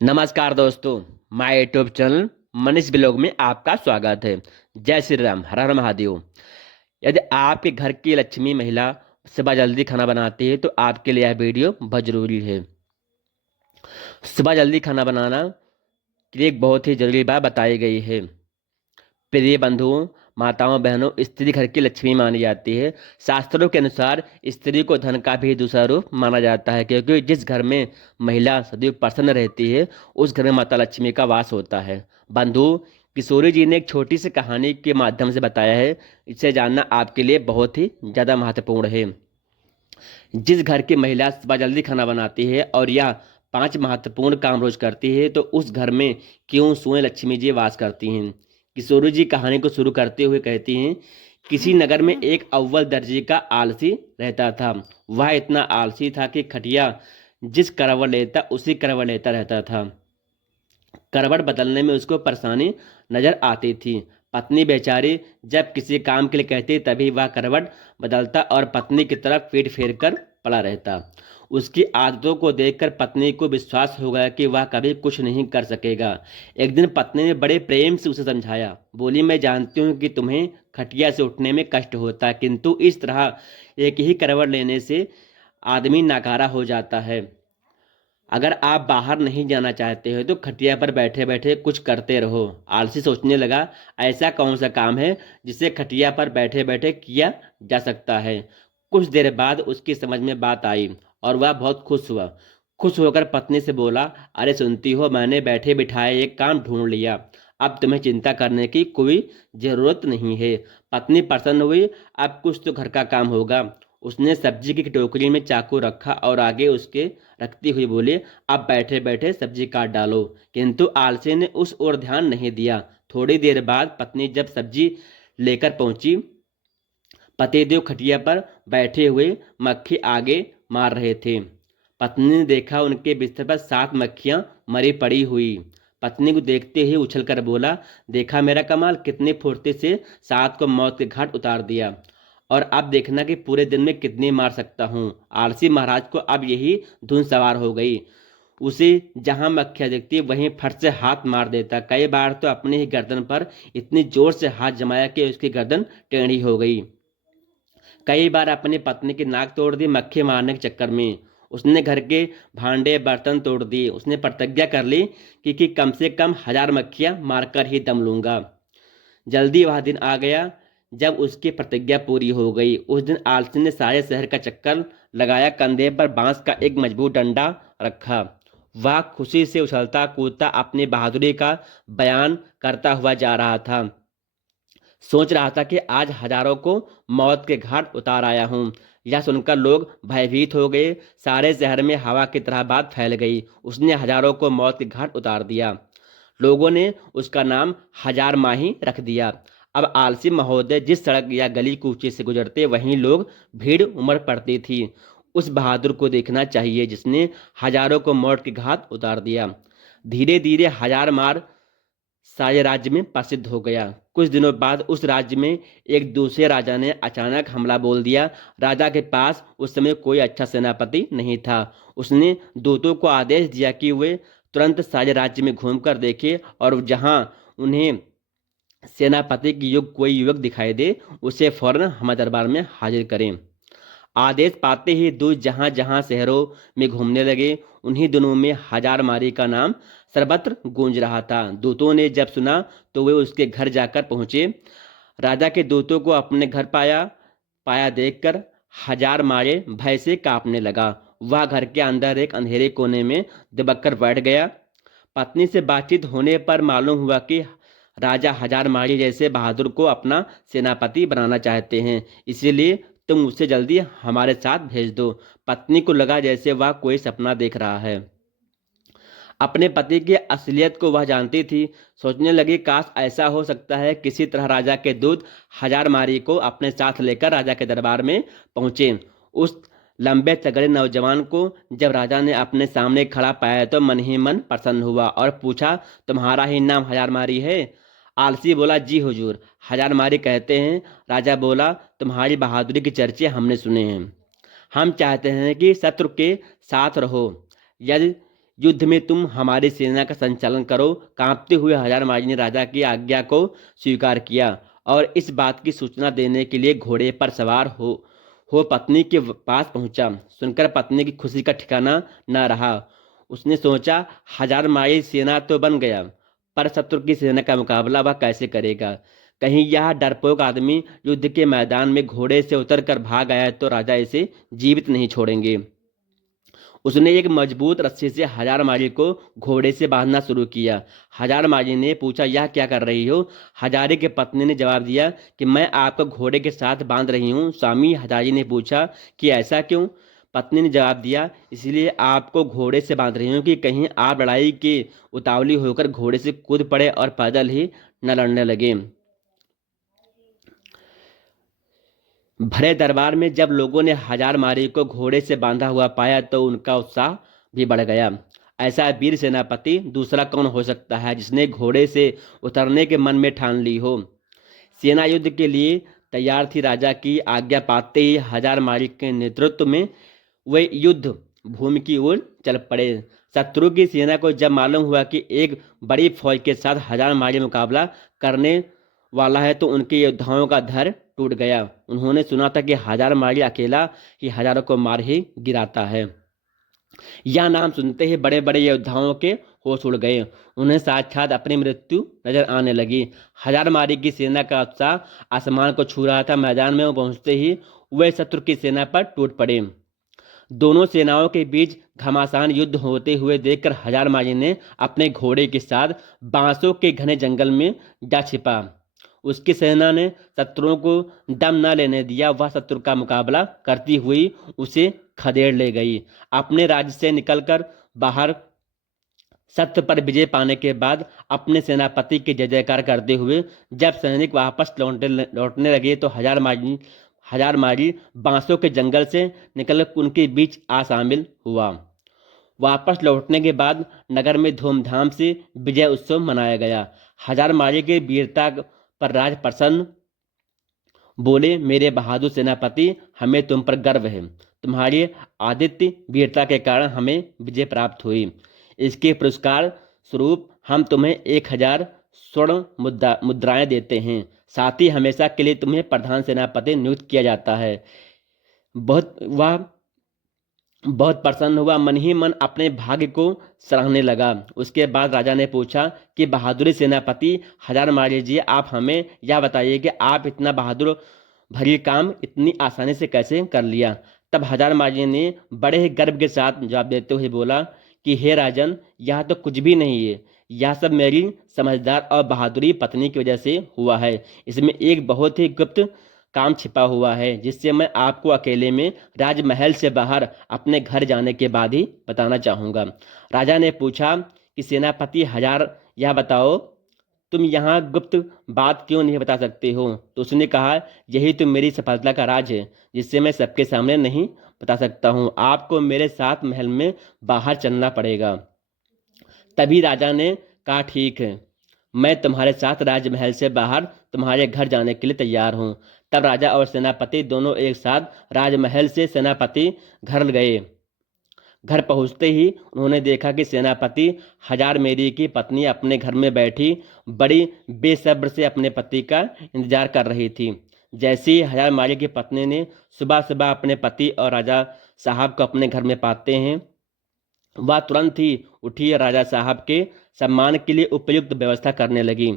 नमस्कार दोस्तों, my YouTube channel Manish blog में आपका स्वागत है। जय श्री राम, हर हर महादेव। यदि आपके घर की लक्ष्मी महिला सुबह जल्दी खाना बनाती है तो आपके लिए यह वीडियो बहुत जरूरी है। सुबह जल्दी खाना बनाना के लिए एक बहुत ही जरूरी बात बताई गई है। प्रिय बंधुओं, माताओं, बहनों, स्त्री घर की लक्ष्मी मानी जाती है। शास्त्रों के अनुसार स्त्री को धन का भी दूसरा रूप माना जाता है, क्योंकि जिस घर में महिला सदैव प्रसन्न रहती है उस घर में माता लक्ष्मी का वास होता है। बंधु, किशोरी जी ने एक छोटी सी कहानी के माध्यम से बताया है। इसे जानना आपके लिए बहुत ही ज़्यादा महत्वपूर्ण है। जिस घर की महिला सुबह जल्दी खाना बनाती है और यह 5 महत्वपूर्ण काम रोज करती है तो उस घर में क्यों स्वयं लक्ष्मी जी वास करती हैं। किशोरी जी कहानी को शुरू करते हुए कहती हैं, किसी नगर में एक अव्वल दर्जे का आलसी रहता था। वह इतना आलसी था कि खटिया जिस करवट लेता उसी करवट लेता रहता था। करवट बदलने में उसको परेशानी नजर आती थी। पत्नी बेचारी जब किसी काम के लिए कहती तभी वह करवट बदलता और पत्नी की तरफ पीठ फेर कर पड़ा रहता। उसकी आदतों को देखकर पत्नी को विश्वास हो गया कि वह कभी कुछ नहीं कर सकेगा। एक दिन पत्नी ने बड़े प्रेम से उसे समझाया। बोली, मैं जानती हूँ कि तुम्हें खटिया से उठने में कष्ट होता है, किंतु इस तरह एक ही करवट लेने से आदमी नाकारा हो जाता है। अगर आप बाहर नहीं जाना चाहते हो तो खटिया पर बैठे बैठे कुछ करते रहो। आलसी सोचने लगा, ऐसा कौन सा काम है जिसे खटिया पर बैठे बैठे किया जा सकता है। कुछ देर बाद उसकी समझ में बात आई और वह बहुत खुश हुआ। खुश होकर पत्नी से बोला, अरे सुनती हो, मैंने बैठे बिठाए एक काम ढूंढ लिया। अब तुम्हें चिंता करने की कोई जरूरत नहीं है। पत्नी प्रसन्न हुई। अब कुछ तो घर का काम होगा। उसने सब्जी की टोकरी में चाकू रखा और आगे उसके रखती हुई बोली, अब बैठे बैठे सब्जी काट डालो। किंतु आलसी ने उस ओर ध्यान नहीं दिया। थोड़ी देर बाद पत्नी जब सब्जी लेकर पहुंची, पतिदेव खटिया पर बैठे हुए मक्खी आगे मार रहे थे। पत्नी ने देखा उनके बिस्तर पर 7 मक्खियां मरी पड़ी हुई। पत्नी को देखते ही उछलकर बोला, देखा मेरा कमाल, कितनी फुर्ती से 7 को मौत के घाट उतार दिया। और अब देखना कि पूरे दिन में कितनी मार सकता हूँ। आलसी महाराज को अब यही धुन सवार हो गई। उसे जहां मक्खियां दिखती वहीं फट से हाथ मार देता। कई बार तो अपनी ही गर्दन पर इतनी जोर से हाथ जमाया कि उसकी गर्दन टेढ़ी हो गई। कई बार अपनी पत्नी की नाक तोड़ दी मक्खी मारने के चक्कर में। उसने घर के भांडे बर्तन तोड़ दिए। उसने प्रतिज्ञा कर ली कि कम से कम 1000 मक्खियां मारकर ही दम लूंगा। जल्दी वह दिन आ गया जब उसकी प्रतिज्ञा पूरी हो गई। उस दिन आलसी ने सारे शहर का चक्कर लगाया। कंधे पर बांस का एक मजबूत डंडा रखा। वह खुशी से उछलता कूदता अपनी बहादुरी का बयान करता हुआ जा रहा था। सोच रहा था कि आज हजारों को मौत के घाट उतार आया हूं। यह सुनकर लोग भयभीत हो गए। सारे शहर में हवा की तरह बात फैल गई। उसने हजारों को मौत के घाट उतार दिया। लोगों ने उसका नाम हजार माही रख दिया। अब आलसी महोदय जिस सड़क या गली कूचे से गुजरते वहीं लोग भीड़ उमड़ पड़ती थी। उस बहादुर को देखना चाहिए जिसने हजारों को मौत के घाट उतार दिया। धीरे धीरे हजार मार सारे राज्य में प्रसिद्ध हो गया। कुछ दिनों बाद उस राज्य में एक दूसरे राजा ने अचानक हमला बोल दिया। राजा के पास उस समय कोई अच्छा सेनापति नहीं था। उसने दूतों को आदेश दिया कि वे तुरंत सारे राज्य में घूमकर देखें और जहां उन्हें सेनापति की युग कोई युवक दिखाई दे उसे फौरन हमारे दरबार में हाजिर करें। आदेश पाते ही दूत जहां जहां शहरों में घूमने लगे, उन्हीं दिनों में हजार मारी का नाम सर्वत्र गूंज रहा था। दूतों ने जब सुना तो वे उसके घर जाकर पहुंचे। राजा के दूतों को अपने घर पाया पाया देखकर हजार मारे भय से कांपने लगा। वह घर के अंदर एक अंधेरे कोने में दबकर बैठ गया। पत्नी से बातचीत होने पर मालूम हुआ कि राजा हजार मारी जैसे बहादुर को अपना सेनापति बनाना चाहते हैं, इसीलिए तुम उसे जल्दी हमारे साथ भेज दो। पत्नी को लगा जैसे वह कोई सपना देख रहा है। अपने पति की असलियत को वह जानती थी। सोचने लगी, काश ऐसा हो सकता है किसी तरह राजा के दूत हजार मारी को अपने साथ लेकर राजा के दरबार में पहुंचे। उस लंबे तगड़े नौजवान को जब राजा ने अपने सामने खड़ा पाया तो मन ही मन प्रसन्न हुआ और पूछा, तुम्हारा ही नाम हजार मारी है? आलसी बोला, जी हुजूर, हजार मारी कहते हैं। राजा बोला, तुम्हारी बहादुरी की चर्चे हमने सुने हैं। हम चाहते हैं कि शत्रु के साथ रहो। यदि युद्ध में तुम हमारी सेना का संचालन करो। कांपते हुए हजार माली ने राजा की आज्ञा को स्वीकार किया और इस बात की सूचना देने के लिए घोड़े पर सवार हो पत्नी के पास पहुंचा। सुनकर पत्नी की खुशी का ठिकाना न रहा। उसने सोचा, हजार माइल सेना तो बन गया, पर शत्रु की सेना का मुकाबला वह कैसे करेगा? कहीं यह डरपोक आदमी युद्ध के मैदान में घोड़े से उतरकर भाग आया तो राजा इसे जीवित नहीं छोड़ेंगे। उसने एक मजबूत रस्सी से हजार माली को घोड़े से बांधना शुरू किया। हजार माली ने पूछा, यह क्या कर रही हो? हजारे की पत्नी ने जवाब दिया कि मैं आपको घोड़े के साथ बांध रही हूँ। स्वामी, हजारी ने पूछा कि ऐसा क्यों? पत्नी ने जवाब दिया, इसलिए आपको घोड़े से बांध रही हूँ कि कहीं आप लड़ाई के उतावली होकर घोड़े से कूद पड़े और पैदल ही न लड़ने लगे। भरे दरबार में जब लोगों ने हजार मारी को घोड़े से बांधा हुआ पाया तो उनका उत्साह भी बढ़ गया। ऐसा वीर सेनापति दूसरा कौन हो सकता है जिसने घोड़े से उतरने के मन में ठान ली हो? सेना युद्ध के लिए तैयार थी। राजा की आज्ञा पाते ही हजार मारी के नेतृत्व में वे युद्ध भूमि की ओर चल पड़े। शत्रु की सेना को जब मालूम हुआ कि एक बड़ी फौज के साथ हजार मारी मुकाबला करने वाला है तो उनके योद्धाओं का धैर्य टूट गया। उन्होंने सुना था कि हजार माली अकेला ही हजारों को मार ही गिराता है। यह नाम सुनते ही बड़े बड़े योद्धाओं के होश उड़ गए। उन्हें साक्षात अपनी मृत्यु नजर आने लगी। हजार मारी की सेना का उत्साह आसमान को छू रहा था। मैदान में पहुंचते ही वे शत्रु की सेना पर टूट पड़े। दोनों सेनाओं के बीच घमासान युद्ध होते हुए देखकर हजार माली ने अपने घोड़े के साथ बांसों के घने जंगल में जा छिपा। उसकी सेना ने शत्रुओं को दम न लेने दिया। वह शत्रु का मुकाबला करती हुई उसे खदेड़ ले गई। अपने राज्य से निकलकर बाहर सत्य पर विजय पाने के बाद अपने सेनापति की जय जयकार करते हुए जब सैनिक वापस लौटने लगे तो हजार माली बांसों के जंगल से निकल उनके बीच आ शामिल हुआ। वापस लौटने के बाद नगर में धूमधाम से विजय उत्सव मनाया गया। हजार माली के वीरता पर राज प्रसन्न बोले, मेरे बहादुर सेनापति, हमें तुम पर गर्व है। तुम्हारी आदित्य वीरता के कारण हमें विजय प्राप्त हुई। इसके पुरस्कार स्वरूप हम तुम्हें 1000 स्वर्ण मुद्राएं देते हैं। साथ ही हमेशा के लिए तुम्हें प्रधान सेनापति नियुक्त किया जाता है। वह बहुत प्रसन्न हुआ, मन ही मन अपने भाग्य को सराहने लगा। उसके बाद राजा ने पूछा कि बहादुरी सेनापति हजार माली जी, आप हमें यह बताइए कि आप इतना बहादुर भरी काम इतनी आसानी से कैसे कर लिया? तब हजार माली ने बड़े ही गर्व के साथ जवाब देते हुए बोला कि हे राजन, यह तो कुछ भी नहीं है। यह सब मेरी समझदार और बहादुरी पत्नी की वजह से हुआ है। इसमें एक बहुत ही गुप्त काम छिपा हुआ है जिससे मैं आपको अकेले में राजमहल से बाहर अपने घर जाने के बाद ही बताना चाहूँगा। राजा ने पूछा कि सेनापति हजार, यह बताओ तुम यहाँ गुप्त बात क्यों नहीं बता सकते हो? तो उसने कहा, यही तो मेरी सफलता का राज है जिससे मैं सबके सामने नहीं बता सकता हूँ। आपको मेरे साथ महल में बाहर चलना पड़ेगा। तभी राजा ने कहा, ठीक है, मैं तुम्हारे साथ राजमहल से बाहर तुम्हारे घर जाने के लिए तैयार हूँ। तब राजा और सेनापति दोनों एक साथ राजमहल से सेनापति घर गए। घर पहुंचते ही उन्होंने देखा कि सेनापति हजार मेरी की पत्नी अपने घर में बैठी बड़ी बेसब्र से अपने पति का इंतजार कर रही थी। जैसे ही हजार माली की पत्नी ने सुबह सुबह अपने पति और राजा साहब को अपने घर में पाते हैं, वह तुरंत ही उठी और राजा साहब के सम्मान के लिए उपयुक्त व्यवस्था करने लगी।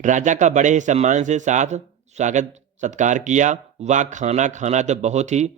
राजा का बड़े ही सम्मान से साथ स्वागत सत्कार किया। वह खाना खाना तो बहुत ही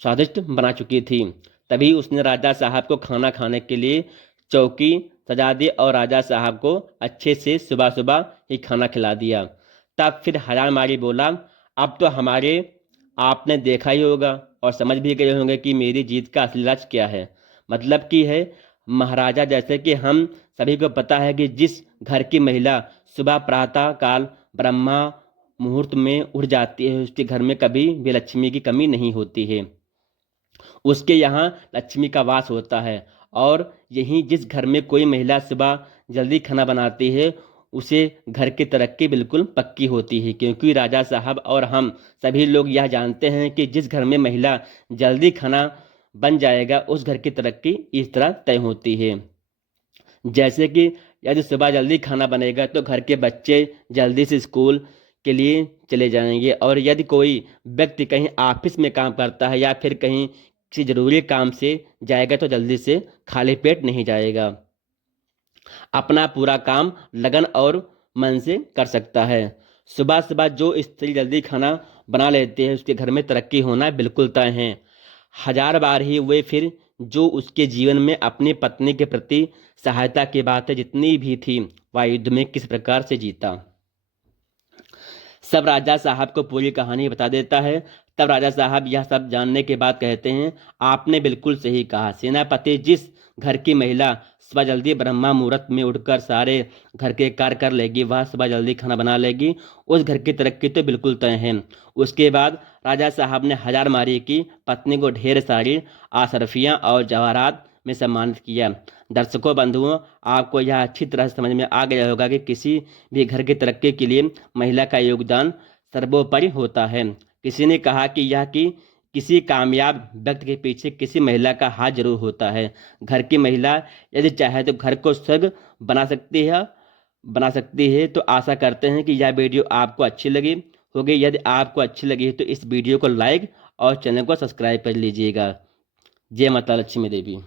स्वादिष्ट बना चुकी थी। तभी उसने राजा साहब को खाना खाने के लिए चौकी सजा दी और राजा साहब को अच्छे से सुबह सुबह ही खाना खिला दिया। तब फिर हजार माली बोला, अब तो हमारे आपने देखा ही होगा और समझ भी गए होंगे कि मेरी जीत का असली राज क्या है। मतलब की है महाराजा, जैसे कि हम सभी को पता है कि जिस घर की महिला सुबह प्रातः काल ब्रह्मा मुहूर्त में उठ जाती है उसके घर में कभी भी लक्ष्मी की कमी नहीं होती है। उसके यहाँ लक्ष्मी का वास होता है। और यहीं जिस घर में कोई महिला सुबह जल्दी खाना बनाती है उसे घर की तरक्की बिल्कुल पक्की होती है। क्योंकि राजा साहब और हम सभी लोग यह जानते हैं कि जिस घर में महिला जल्दी खाना बन जाएगा उस घर की तरक्की इस तरह तय होती है। जैसे कि यदि सुबह जल्दी खाना बनेगा तो घर के बच्चे जल्दी से स्कूल के लिए चले जाएंगे, और यदि कोई व्यक्ति कहीं ऑफिस में काम करता है या फिर कहीं किसी जरूरी काम से जाएगा तो जल्दी से खाली पेट नहीं जाएगा, अपना पूरा काम लगन और मन से कर सकता है। सुबह सुबह जो स्त्री जल्दी खाना बना लेते हैं उसके घर में तरक्की होना बिल्कुल तय है। हजार बार ही वे फिर जो उसके जीवन में अपनी पत्नी के प्रति सहायता की बातें जितनी भी थी वह युद्ध में किस प्रकार से जीता, सब राजा साहब को पूरी कहानी बता देता है। तब राजा साहब यह सब जानने के बाद कहते हैं, आपने बिल्कुल सही कहा सेनापति, जिस घर की महिला सुबह जल्दी ब्रह्मा मुहूर्त में उठकर सारे घर के कार्य कर लेगी, वह सुबह जल्दी खाना बना लेगी, उस घर की तरक्की तो बिल्कुल तय है। उसके बाद राजा साहब ने हजार मारी की पत्नी को ढेर सारी आशरफियाँ और जवाहरात में सम्मानित किया। दर्शकों बंधुओं, आपको यह अच्छी तरह समझ में आ गया होगा कि किसी भी घर की तरक्की के लिए महिला का योगदान सर्वोपरि होता है। किसी ने कहा कि किसी कामयाब व्यक्ति के पीछे किसी महिला का हाथ जरूर होता है। घर की महिला यदि चाहे तो घर को स्वर्ग बना सकती है। तो आशा करते हैं कि यह वीडियो आपको अच्छी लगी होगी। यदि आपको अच्छी लगी है तो इस वीडियो को लाइक और चैनल को सब्सक्राइब कर लीजिएगा। जय माता लक्ष्मी देवी।